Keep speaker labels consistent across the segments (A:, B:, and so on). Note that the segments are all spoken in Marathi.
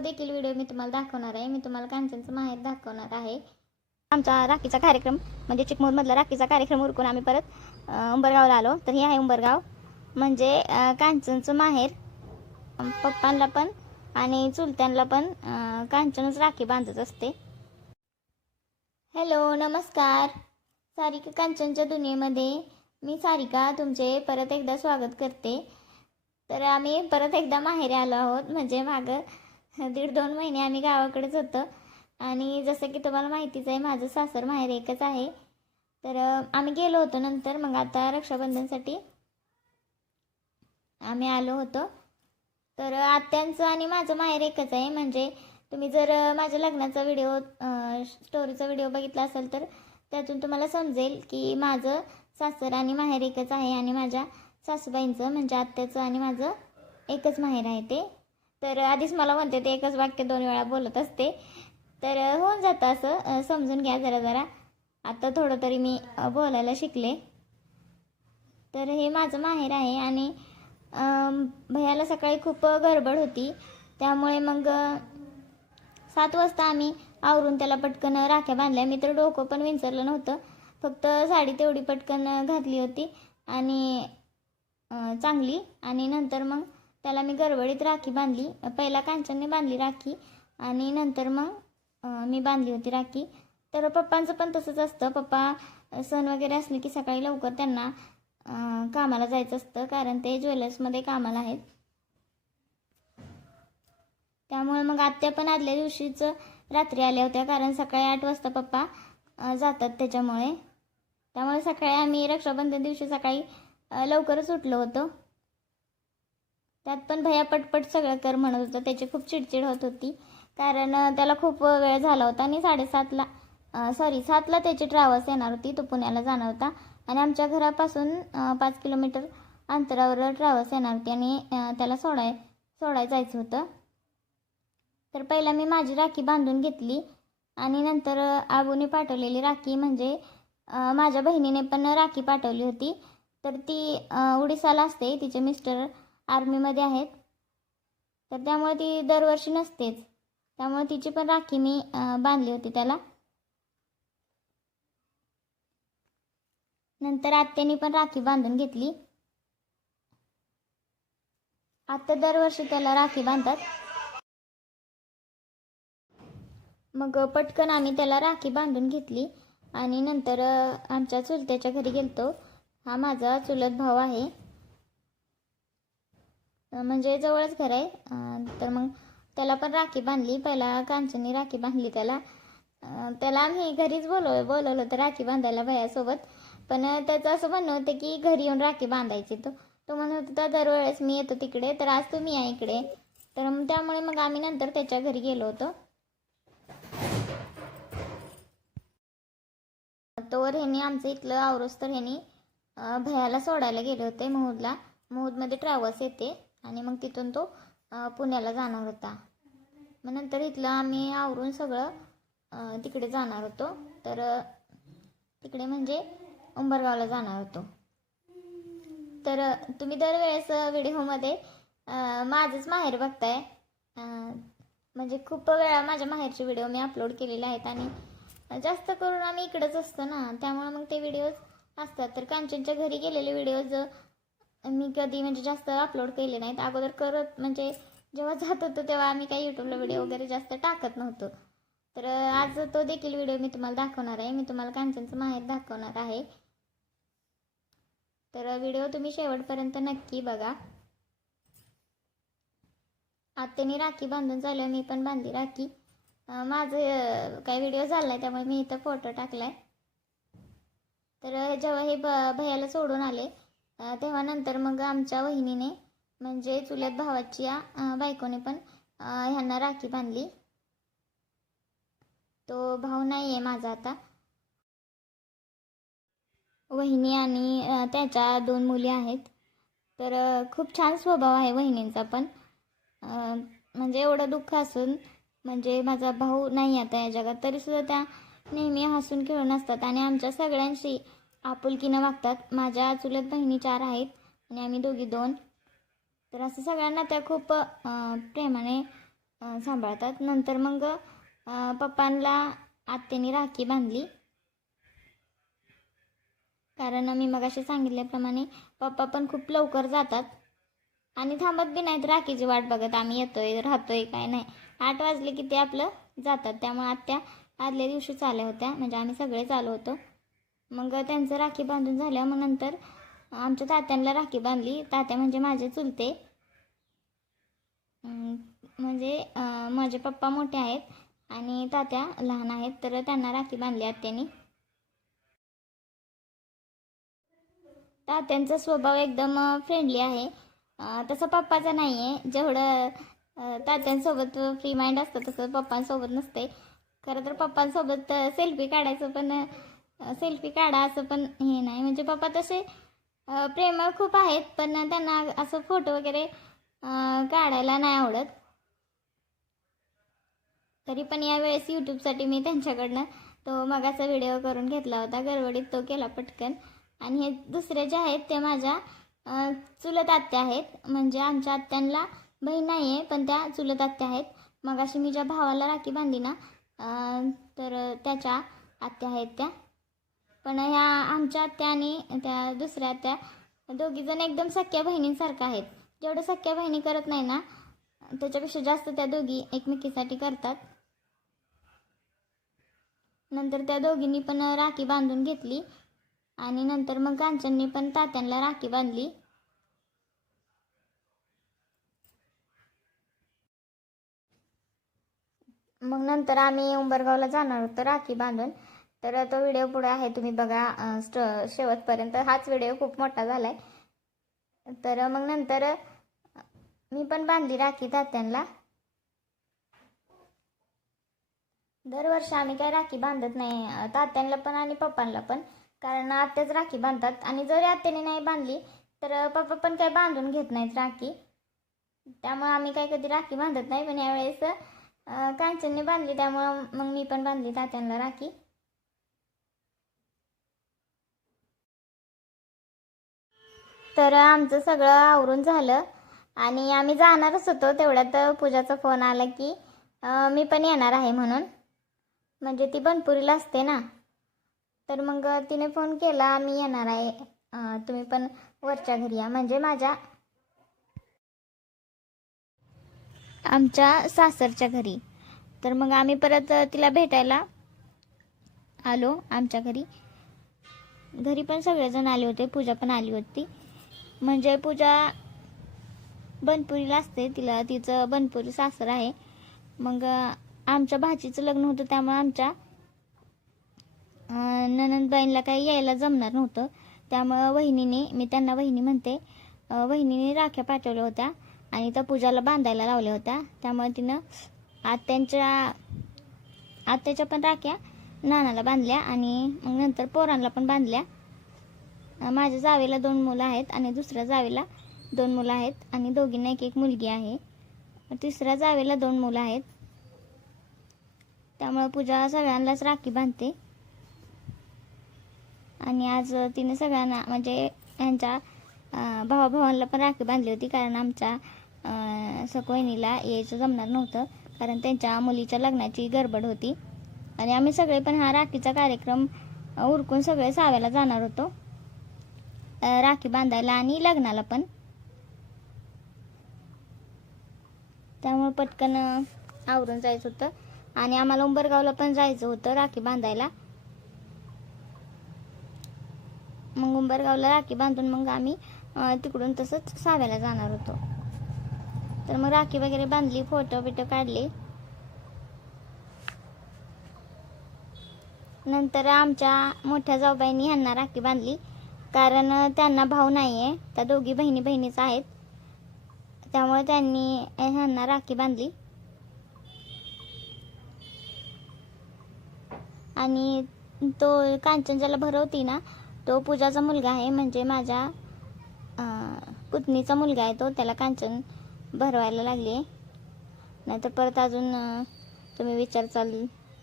A: देखील व्हिडिओ मी तुम्हाला दाखवणार आहे. मी तुम्हाला कांचनचं माहेर दाखवणार आहे. आमचा राखीचा कार्यक्रम म्हणजे चिकमोरमधला राखीचा कार्यक्रम उरकून आम्ही परत उंबरगावला आलो. तर हे आहे उंबरगाव. म्हणजे कांचनचं माहेर. पप्पांना पण आणि चुलत्यांना पण कांचनच राखी बांधत असते. हॅलो नमस्कार. सारिका कांचनच्या दुनियेमध्ये मी सारिका तुमचे परत एकदा स्वागत करते. तर आम्ही परत एकदा माहेरी आलो आहोत. म्हणजे मागं दीड दोन महिने आम्ही गावाकडेच होतो. आणि जसं की तुम्हाला माहितीच आहे माझं सासर माहेर एकच आहे. तर आम्ही गेलो होतो नंतर मग आता रक्षाबंधनसाठी आम्ही आलो होतो. तर आत्यांचं आणि माझं माहेर एकच आहे. म्हणजे तुम्ही जर माझ्या लग्नाचा व्हिडिओ स्टोरीचा व्हिडिओ बघितला असेल तर त्यातून तुम्हाला समजेल की माझं सासर आणि माहेर एकच आहे आणि माझ्या सासूबाईंचं म्हणजे आत्याचं आणि माझं एकच माहेर आहे ते. तर आधीच मला म्हणते ते एकच वाक्य दोन वेळा बोलत असते. तर होऊन जातं असं. समजून घ्या जरा जरा. आता थोडं तरी मी बोलायला शिकले. तर हे माझं माहेर आहे आणि भैयाला सकाळी खूप गडबड होती. त्यामुळे मग सात वाजता आम्ही आवरून त्याला पटकन राख्या बांधल्या. मी तर डोकं पण विंचरलं नव्हतं. फक्त साडी तेवढी पटकन घातली होती आणि चांगली. आणि नंतर मग त्याला मी गडबडीत राखी बांधली. पहिला कांचनने बांधली राखी आणि नंतर मग मी बांधली होती राखी. तर पप्पांचं पण तसंच असतं. पप्पा सण वगैरे असले की सकाळी लवकर त्यांना कामाला जायचं असतं. कारण ते ज्वेलर्समध्ये कामाला आहेत. त्यामुळे मग आत्या पण आदल्या दिवशीच रात्री आल्या होत्या. कारण सकाळी आठ वाजता पप्पा जातात त्याच्यामुळे. त्यामुळे सकाळी आम्ही रक्षाबंधन दिवशी सकाळी लवकरच उठलो होतो. त्यात पण भैया पटपट सगळं कर म्हणत होता. त्याची खूप चिडचिड होत होती. कारण त्याला खूप वेळ झाला होता आणि साडेसातला सॉरी सातला त्याची ट्रॅव्हल्स येणार होती. तो पुण्याला जाणार होता. आणि आमच्या घरापासून पाच किलोमीटर अंतरावर ट्रॅव्हल्स येणार होती आणि त्याला सोडाय सोडाय जायचं होतं. तर पहिला मी माझी राखी बांधून घेतली आणि नंतर आबूने पाठवलेली राखी म्हणजे माझ्या बहिणीने पण राखी पाठवली होती. तर ती उडीसाला असते. तिचे मिस्टर आर्मीमध्ये आहेत. तर त्यामुळे ती दरवर्षी नसतेच. त्यामुळे तिची पण राखी मी बांधली होती त्याला. नंतर आत्याने पण राखी बांधून घेतली. आत्या दरवर्षी त्याला राखी बांधतात. मग पटकन आम्ही त्याला राखी बांधून घेतली आणि नंतर आमच्या चुलत्याच्या घरी गेलतो. हा माझा चुलत भाऊ आहे. म्हणजे जवळच घर आहे. तर मग त्याला पण राखी बांधली. पहिला कांचनी राखी बांधली त्याला. त्याला आम्ही घरीच बोलव बोलवलं होतं राखी बांधायला भैयासोबत पण त्याचं असं म्हणणं होतं की घरी येऊन राखी बांधायची. तो तो म्हणत होता दरवेळेस मी येतो तिकडे. तर आज तुम्ही या इकडे. तर त्यामुळे मग आम्ही नंतर त्याच्या घरी गेलो होतो. तोवर ह्यांनी आमचं इथलं आवरोस तर भयाला सोडायला गेले होते. मोहूदला मोहूदमध्ये ट्रॅव्हल्स येते. आणि मग तिथून तो पुण्याला जाणार होता. मग नंतर इथलं आम्ही आवरून सगळं तिकडे जाणार होतो. तर तिकडे म्हणजे उंबरगावला जाणार होतो. तर तुम्ही दरवेळेस व्हिडिओमध्ये माझंच माहेर बघताय. म्हणजे खूप वेळा माझ्या माहेरचे व्हिडिओ मी अपलोड केलेले आहेत आणि जास्त करून आम्ही इकडंच असतो ना. त्यामुळे मग ते व्हिडिओज असतात. तर कांचनच्या घरी गेलेले व्हिडिओज मी कधी म्हणजे जास्त अपलोड केले नाहीत. अगोदर करत म्हणजे जेव्हा जात होतो तेव्हा आम्ही काही यूट्यूबला व्हिडिओ वगैरे जास्त टाकत नव्हतो. तर आज तो देखील व्हिडिओ मी तुम्हाला दाखवणार आहे. मी तुम्हाला कांचनचं माहेर दाखवणार आहे. तर व्हिडिओ तुम्ही शेवटपर्यंत नक्की बघा. आत्याने राखी बांधून झालं मी पण बांधली राखी. माझं काही व्हिडिओ झाला नाही त्यामुळे मी इथं फोटो टाकलाय. तर जेव्हा हे ब भैयाला सोडून आले तेव्हा नंतर मग आमच्या वहिनीने म्हणजे चुलत भावाची या बायकोने पण ह्यांना राखी बांधली. तो भाऊ नाही आहे माझा आता. वहिनी आणि त्याच्या दोन मुली आहेत. तर खूप छान स्वभाव आहे वहिनींचा पण. म्हणजे एवढं दुःख असून म्हणजे माझा भाऊ नाही आता या जगात तरीसुद्धा त्या नेहमी हसून खेळून असतात. आणि आमच्या सगळ्यांशी आपुलकीनं वागतात. माझ्या चुलत बहिणी चार आहेत आणि आम्ही दोघी दोन. तर असं सगळ्यांना त्या खूप प्रेमाने सांभाळतात. नंतर मग पप्पांना आत्याने राखी बांधली. कारण मी मगाशी सांगितल्याप्रमाणे पप्पा पण खूप लवकर जातात. आणि थांबत बी नाहीत राखीची वाट बघत आम्ही येतोय राहतोय काय नाही. आठ वाजले की ते आपलं जातात. त्यामुळे आत्या आदल्या दिवशीच आल्या होत्या. म्हणजे आम्ही सगळेच आलो होतो. मग त्यांचं राखी बांधून झालं मग नंतर आमच्या तात्यांना राखी बांधली. तात्या म्हणजे माझे चुलते. म्हणजे माझे पप्पा मोठे आहेत आणि तात्या लहान आहेत तर त्यांना राखी बांधली आत्यानी. तात्यांचा स्वभाव एकदम फ्रेंडली आहे. तसं पप्पाचा नाही आहे जेवढं तात्यांसोबत फ्री माइंड असतं तसं पप्पांसोबत नसते खरं तर पप्पांसोबत सेल्फी काढायचं पण सेल्फी काढा असं पण हे नाही. म्हणजे पप्पा तसे प्रेमळ खूप आहेत पण त्यांना असं फोटो वगैरे काढायला नाही आवडत. तरी पण यावेळेस यूट्यूबसाठी मी त्यांच्याकडनं तो मगाचा व्हिडिओ करून घेतला होता. गडबडीत तो केला पटकन. आणि हे दुसरे जे आहेत ते माझ्या अं, चुलत आत्या आहेत. म्हणजे आमच्या आत्यांना बहीण नाही आहे पण त्या चुलत आत्या आहेत. मगाशी मी ज्या भावाला राखी बांधली ना तर त्याच्या आत्या आहेत त्या. पण ह्या आमच्या आत्या आणि त्या दुसऱ्या आत्या दोघीजण एकदम सख्या बहिणींसारख्या आहेत. जेवढं सख्या बहिणी करत नाही ना त्याच्यापेक्षा जास्त त्या दोघी एकमेकीसाठी करतात. नंतर त्या दोघींनी पण राखी बांधून घेतली आणि नंतर मग कांचननी पण तात्यांना राखी बांधली. मग नंतर आम्ही उंबरगावला जाणार होतो राखी बांधून. तर तो व्हिडिओ पुढे आहे तुम्ही बघा स्ट शेवटपर्यंत. हाच व्हिडिओ खूप मोठा झाला आहे तर मग नंतर मी पण बांधली राखी तात्यांना दरवर्षी आम्ही काही राखी बांधत नाही तात्यांना पण आणि पप्पांना पण. कारण आत्याच राखी बांधतात. आणि जरी आत्याने नाही बांधली तर पप्पा पण काही बांधून घेत नाहीत राखी. त्यामुळे आम्ही काही कधी राखी बांधत नाही. पण यावेळेस कांचनने बांधली. त्यामुळं मग मी पण बांधली तात्यांना राखी. तर आमचं सगळं आवरून झालं. आणि आम्ही जाणारच होतो तेवढ्यात पूजाचा फोन आला की मी पण येणार आहे म्हणून. म्हणजे ती बनपुरीला असते ना. तर मग तिने फोन केला मी येणार आहे. तुम्ही पण वरच्या घरी या. म्हणजे माझ्या आमच्या सासरच्या घरी. तर मग आम्ही परत तिला भेटायला आलो आमच्या घरी. घरी पण सगळेजण आले होते पूजा पण आली होती. म्हणजे पूजा बनपुरीला असते. तिला तिचं बनपुरी सासर आहे. मग आमच्या भाचीचं लग्न होतं त्यामुळे आमच्या ननंदबाईंना काही यायला जमणार नव्हतं. त्यामुळं वहिनीने मी त्यांना वहिनी म्हणते वहिनीने राख्या पाठवल्या होत्या आणि त्या पूजाला बांधायला लावल्या होत्या. त्यामुळे तिनं आत्यांच्या आत्याच्या पण राख्या नानाला बांधल्या आणि मग नंतर पोरांना पण बांधल्या. माझ्या जावेला दोन मुलं आहेत आणि दुसऱ्या जावेला दोन मुलं आहेत आणि दोघींना एक एक मुलगी आहे. तिसऱ्या जावेला दोन मुलं आहेत. त्यामुळे पूजा सगळ्यांनाच राखी बांधते. आणि आज तिने सगळ्यांना म्हणजे यांच्या भावाभावांना पण राखी बांधली होती कारण आमच्या सकोहिणीला सकवहिनीला यायचं जमणार नव्हतं कारण त्यांच्या मुलीच्या लग्नाची गडबड होती. आणि आम्ही सगळे पण हा राखीचा कार्यक्रम उरकून सगळे साव्याला जाणार होतो. राखी बांधायला आणि लग्नाला पण. त्यामुळे पटकन आवरून जायचं होतं. आणि आम्हाला उंबरगावला पण जायचं होतं राखी बांधायला. मग उंबरगावला राखी बांधून मग आम्ही तिकडून तसंच साव्याला जाणार होतो. तर मग राखी वगैरे बांधली फोटो बिटो काढले. नंतर आमच्या मोठ्या जाऊबाईंनी ह्यांना राखी बांधली. कारण त्यांना भाऊ नाही आहे त्या दोघी बहिणी बहिणीच आहेत. त्यामुळे त्यांनी ह्यांना राखी बांधली. आणि तो कांचन ज्याला भरवती ना तो पूजाचा मुलगा आहे. म्हणजे माझ्या कुतनीचा पुतणीचा मुलगा आहे तो. त्याला कांचन भरवायला लागली आहे नाहीतर परत अजून तुम्ही तुम्ही विचारचाल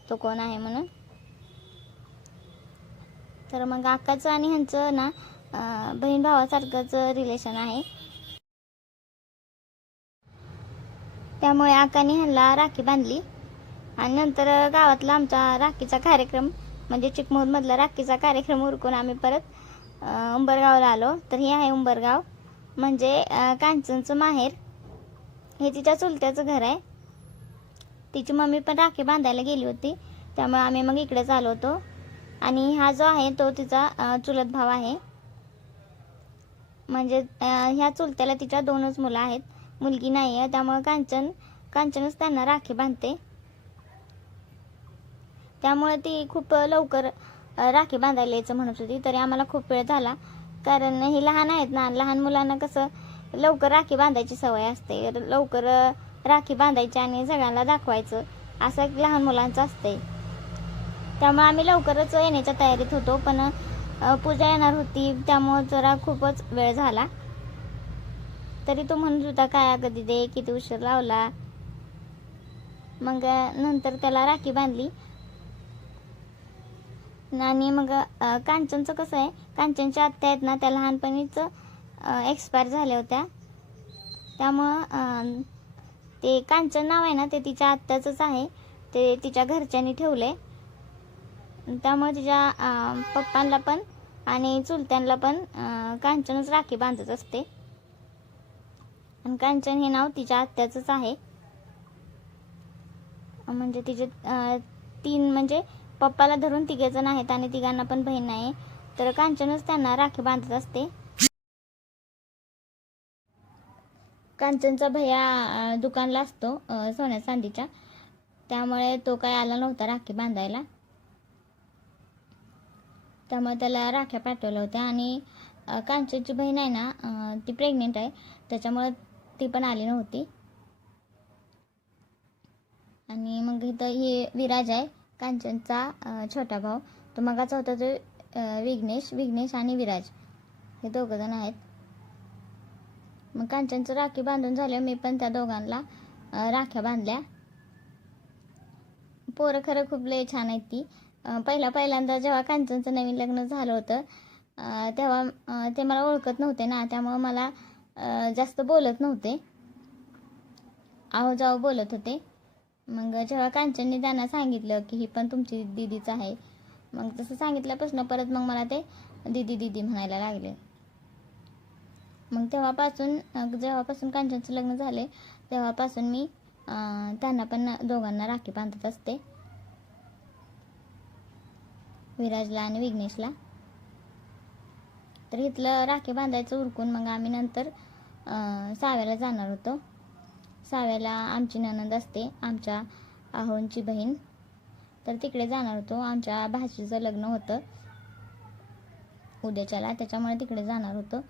A: तो कोण आहे म्हणून. तर मग अक्काचं आणि ह्यांचं ना बहीण भावासारखंच रिलेशन आहे. त्यामुळे आकाने ह्यांना राखी बांधली. आणि नंतर गावातला आमचा राखीचा कार्यक्रम म्हणजे चिकमोहरमधला राखीचा कार्यक्रम उरकून आम्ही परत उंबरगावला आलो. तर हे आहे उंबरगाव. म्हणजे कांचनचं माहेर. हे तिच्या चुलत्याचं घर आहे. तिची मम्मी पण राखी बांधायला गेली होती. त्यामुळे आम्ही मग इकडेच आलो होतो. आणि हा जो आहे तो तिचा चुलत भाव आहे. म्हणजे ह्या चुलत्याला तिच्या दोनच मुलं आहेत. मुलगी नाही आहे त्यामुळे कांचन कांचनच त्यांना राखी बांधते. त्यामुळे ती खूप लवकर राखी बांधायला यायचं म्हणत होती. तरी आम्हाला खूप वेळ झाला. कारण हे लहान आहेत ना लहान मुलांना कसं लवकर राखी बांधायची सवय असते. लवकर राखी बांधायची आणि सगळ्यांना दाखवायचं. असं एक लहान मुलांचं असतंय. त्यामुळे आम्ही लवकरच येण्याच्या तयारीत होतो पण पूजा येणार होती त्यामुळं जरा खूपच वेळ झाला. तरी तो म्हणत होता काय कधी दे किती उशीर लावला. मग नंतर त्याला राखी बांधली. आणि मग कांचनचं कसं आहे कांचनच्या आत्या आहेत ना त्या लहानपणीच एक्सपायर झाल्या होत्या. त्यामुळं ते कांचन नाव आहे ना ते तिच्या आत्याचंच आहे. ते तिच्या घरच्यांनी ठेवलं आहे त्यामुळे तिच्या पप्पांना पण आणि चुलत्यांना पण कांचनच राखी बांधत असते. आणि कांचन हे नाव तिच्या आत्याचंच आहे. म्हणजे तिचे तीन म्हणजे पप्पाला धरून तिघे जण आहेत आणि तिघांना पण बहीण आहे. तर कांचनच त्यांना राखी बांधत असते. कांचनचा भैया दुकानला असतो सोन्या चांदीच्या. त्यामुळे तो काय आला नव्हता राखी बांधायला. त्यामुळे त्याला राख्या पाठवल्या होत्या आणि कांचनची बहीण आहे ना ती प्रेग्नेंट आहे. त्याच्यामुळे ती पण आली नव्हती. आणि मग इथं हे विराज आहे कांचनचा छोटा भाऊ. तो मगाचा होता तो विघ्नेश विघ्नेश आणि विराज. हे दोघं जण आहेत. मग कांचनचं राखी बांधून झालं मी पण त्या दोघांना राख्या बांधल्या. पोरं खरं खूप लय छान आहेत ती. पहिला पहिल्यांदा जेव्हा कांचनचं नवीन लग्न झालं होतं तेव्हा ते मला ओळखत नव्हते ना त्यामुळं मला जास्त बोलत नव्हते. आहो जाओ बोलत होते. मग जेव्हा कांचनने त्यांना सांगितलं की ही पण तुमची दिदीच आहे मग तसं सांगितल्यापासून परत मग मला ते दिदी दिदी म्हणायला लागले. मग तेव्हापासून जेव्हापासून कांचनचं लग्न झाले तेव्हापासून मी त्यांना पण दोघांना राखी बांधत असते. विराजला आणि विघ्नेशला. तर इथलं राखी बांधायचं उरकून मग आम्ही नंतर साव्याला जाणार होतो. साव्याला आमची ननंद असते आमच्या आहोंची बहीण. तर तिकडे जाणार होतो. आमच्या भाचीचं लग्न होतं. उद्याच्याला त्याच्यामुळे तिकडे जाणार होतो.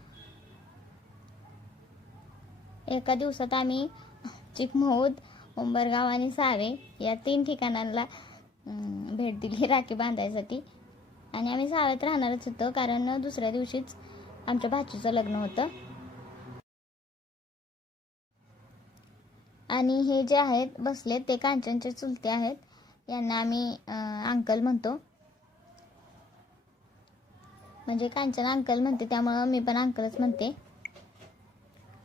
A: एका दिवसात आम्ही चिकमहूद उंबरगाव आणि सावे या तीन ठिकाणांना भेट दिली राखी बांधायसाठी. आणि आम्ही सावेत राहणारच होतो कारण दुसऱ्या दिवशीच आमच्या भाचीचं लग्न होतं. आणि हे जे आहेत बसले ते कांचनचे चुलते आहेत. यांना आम्ही अंकल म्हणतो. म्हणजे कांचन अंकल म्हणते त्यामुळं मी पण अंकलच म्हणते.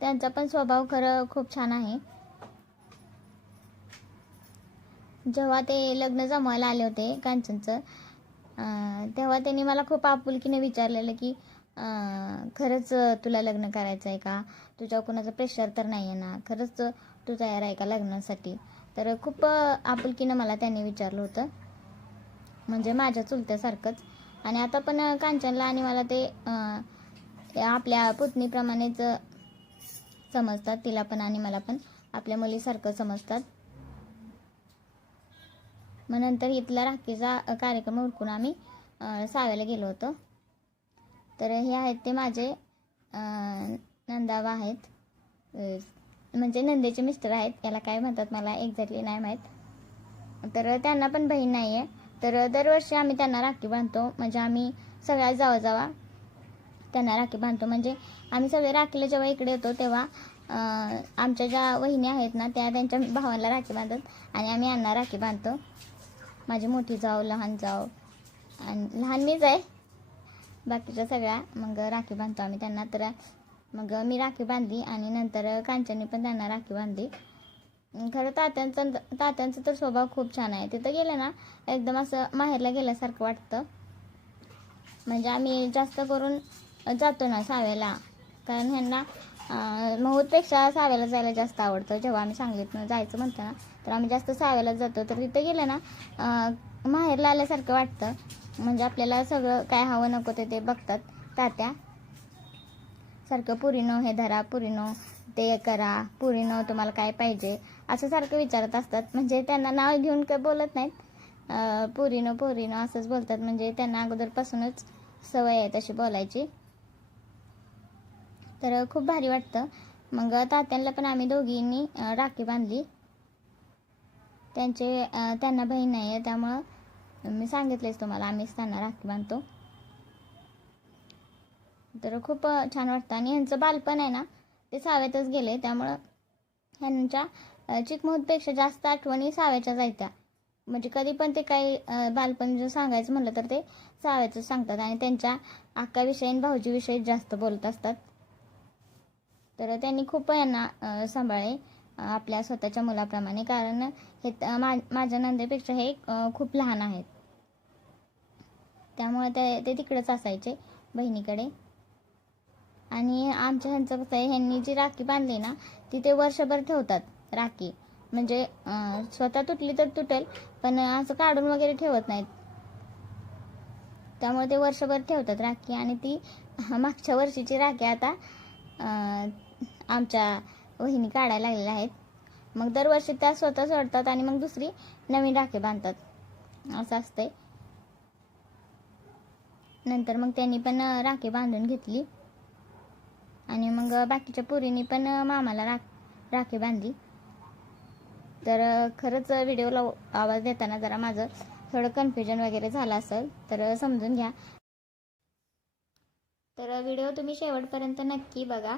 A: त्यांचा पण स्वभाव खरं खूप छान आहे. जेव्हा ते लग्न जमवायला आले होते कांचनचं तेव्हा त्यांनी मला खूप आपुलकीने विचारलेलं की खरंच तुला लग्न करायचं आहे का? तुझ्या कोणाचं प्रेशर तर नाही आहे ना? खरंच तू तयार आहे का लग्नासाठी? तर खूप आपुलकीनं मला त्यांनी विचारलं होतं. म्हणजे माझ्या चुलत्यासारखंच. आणि आता पण कांचनला आणि मला ते आपल्या पुतणीप्रमाणेच समजतात. तिला पण आणि मला पण आपल्या मुलीसारखं समजतात. मग नंतर इथला राखीचा कार्यक्रम उरकून आम्ही सावेला साव्याला गेलो होतो. तर हे आहेत ते माझे नंदावा आहेत. म्हणजे नंदेचे मिस्टर आहेत. याला काय म्हणतात मला एक्झॅक्टली नाही माहीत. तर त्यांना पण बहीण नाही आहे तर दरवर्षी आम्ही त्यांना राखी बांधतो. म्हणजे आम्ही सगळ्या जावा जावा त्यांना राखी बांधतो. म्हणजे आम्ही सगळे राखीला जेव्हा इकडे येतो तेव्हा आमच्या ज्या वहिनी आहेत ना त्या त्यांच्या भावाला राखी बांधतात आणि आम्ही यांना राखी बांधतो. माझी मोठी जाव लहान जाव. आणि लहान मीच आहे. बाकीच्या सगळ्या. मग राखी बांधतो आम्ही त्यांना. तर मग मी राखी बांधली आणि नंतर कांचनने पण त्यांना राखी बांधली. खरं तात्यांचा तात्यांचा तर स्वभाव खूप छान आहे. तिथं गेलं ना एकदम असं माहेरला गेल्यासारखं वाटतं. म्हणजे आम्ही जास्त करून जातो ना साव्याला कारण ह्यांना अं, महूतपेक्षा साव्याला जायला जास्त आवडतं. जेव्हा आम्ही सांगितलं जायचं म्हणतो ना तर आम्ही जास्त साव्याला जातो. तर तिथं गेलं ना माहेरला आल्यासारखं वाटतं. म्हणजे आपल्याला सगळं काय हवं नको ते ते बघतात. तात्या सारखं पुरीनो हे धरा पुरीनो ते करा पुरीनो तुम्हाला काय पाहिजे? असं सारखं विचारत असतात. म्हणजे त्यांना नाव घेऊन काय बोलत नाहीत. पुरीनो पुरीनो असंच बोलतात. म्हणजे त्यांना अगोदरपासूनच सवय आहे तशी बोलायची. तर खूप भारी वाटतं. मग तात्यांना पण आम्ही दोघींनी राखी बांधली. त्यांचे त्यांना बहीण नाही आहे त्यामुळं मी सांगितलेच तुम्हाला आम्हीच त्यांना राखी बांधतो. तर खूप छान वाटतं. आणि ह्यांचं बालपण आहे ना ते सावेतच गेले त्यामुळं ह्यांच्या चिकमहूतपेक्षा चिकमोहतपेक्षा जास्त आठवणी साव्याच्या जायत्या म्हणजे कधी पण ते काही बालपण जर सांगायचं म्हणलं तर ते साव्याचं सांगतात. आणि त्यांच्या अक्काविषयी आणि भाऊजीविषयी जास्त बोलत असतात. तर त्यांनी खूप यांना सांभाळे आपल्या स्वतःच्या मुलाप्रमाणे. कारण हे मा माझ्या नंदेपेक्षा हे खूप लहान आहेत. त्यामुळे ते ते तिकडेच असायचे बहिणीकडे. आणि आमच्या ह्यांचं कसं आहे ह्यांनी जी राखी बांधली ना ती ते वर्षभर ठेवतात राखी. म्हणजे स्वतः तुटली तर तुटेल पण असं काढून वगैरे ठेवत नाहीत. त्यामुळे ते वर्षभर ठेवतात राखी. आणि ती मागच्या वर्षीची राखी आता आमच्या वहिनी काढायला लागलेल्या आहेत. मग दरवर्षी त्या स्वतः सोडतात आणि मग दुसरी नवीन राखी बांधतात. असं असतंय. नंतर मग त्यांनी पण राखे राखी बांधून घेतली. आणि मग बाकीच्या पोरींनी पण मामाला राख राखी बांधली. तर खरंच व्हिडिओला आवाज देताना जरा माझं थोडं कन्फ्युजन वगैरे झालं असेल तर समजून घ्या. तर व्हिडिओ तुम्ही शेवटपर्यंत नक्की बघा.